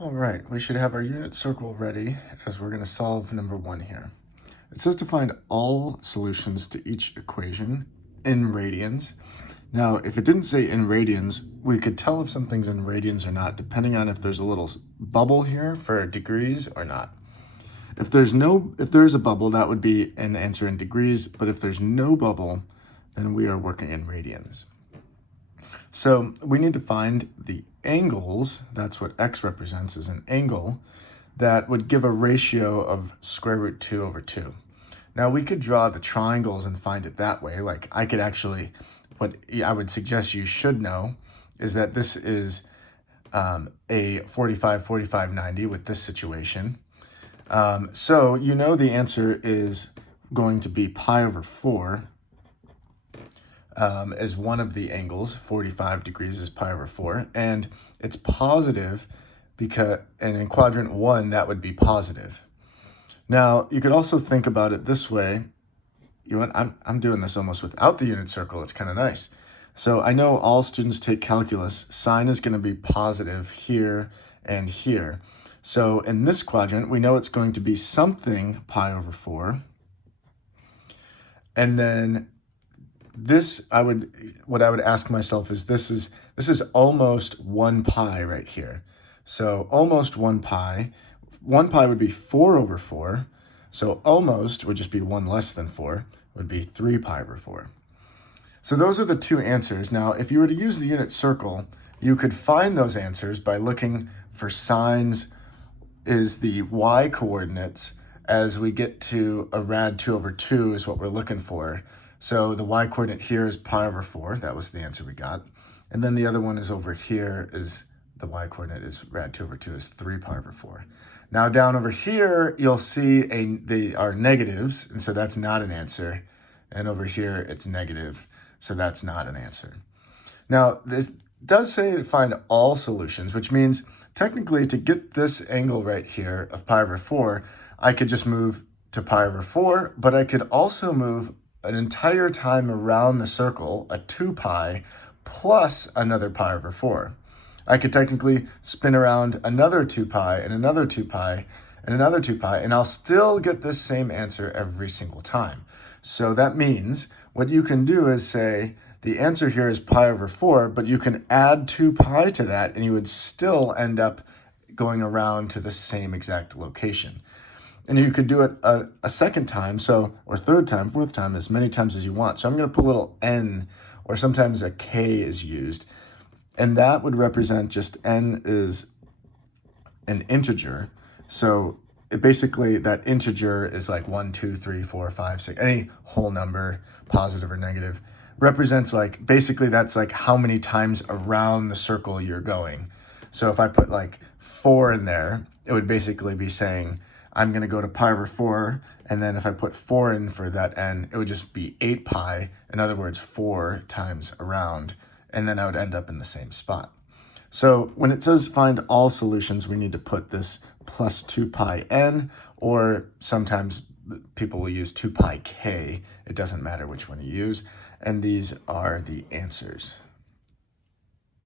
All right, we should have our unit circle ready as we're going to solve number 1 here. It says to find all solutions to each equation in radians. Now, if it didn't say in radians, we could tell if something's in radians or not, depending on if there's a little bubble here for degrees or not. If there's a bubble, that would be an answer in degrees, but if there's no bubble, then we are working in radians. So we need to find the angles, that's what x represents, is an angle, that would give a ratio of square root 2 over 2. Now we could draw the triangles and find it that way. Like I could actually, what I would suggest you should know is that this is a 45, 45, 90 with this situation. So you know the answer is going to be pi over 4 as one of the angles. 45 degrees is pi over 4, and it's positive because, and in quadrant 1 that would be positive. Now you could also think about it this way. I'm doing this almost without the unit circle. It's kind of nice. So I know all students take calculus. Sine is going to be positive here and here. So in this quadrant, we know it's going to be something pi over 4. And then this, what I would ask myself is this is almost 1 pi right here. So almost 1 pi. 1 pi would be 4 over 4. So almost would just be 1 less than 4, would be 3 pi over 4. So those are the two answers. Now, if you were to use the unit circle, you could find those answers by looking for sines is the y coordinates as we get to a rad 2 over 2 is what we're looking for. So the y coordinate here is pi over 4. That was the answer we got. And then the other one is over here is the y coordinate is rad 2 over 2 is 3 pi over 4. Now down over here, you'll see they are negatives, and so that's not an answer. And over here, it's negative, so that's not an answer. Now, this does say to find all solutions, which means technically to get this angle right here of pi over 4, I could just move to pi over 4, but I could also move an entire time around the circle, a 2 pi, plus another pi over 4. I could technically spin around another 2 pi and another 2 pi and another 2 pi, and I'll still get this same answer every single time. So that means what you can do is say the answer here is pi over 4, but you can add 2 pi to that, and you would still end up going around to the same exact location. And you could do it a second time, or third time, fourth time, as many times as you want. So I'm going to put a little n, or sometimes a k is used. And that would represent just n is an integer. So basically that integer is like 1, 2, 3, 4, 5, 6, any whole number, positive or negative, represents like, basically that's like how many times around the circle you're going. So if I put like 4 in there, it would basically be saying, I'm going to go to pi over 4, and then if I put 4 in for that n, it would just be 8 pi, in other words, 4 times around, and then I would end up in the same spot. So when it says find all solutions, we need to put this plus 2 pi n, or sometimes people will use 2 pi k. It doesn't matter which one you use, and these are the answers.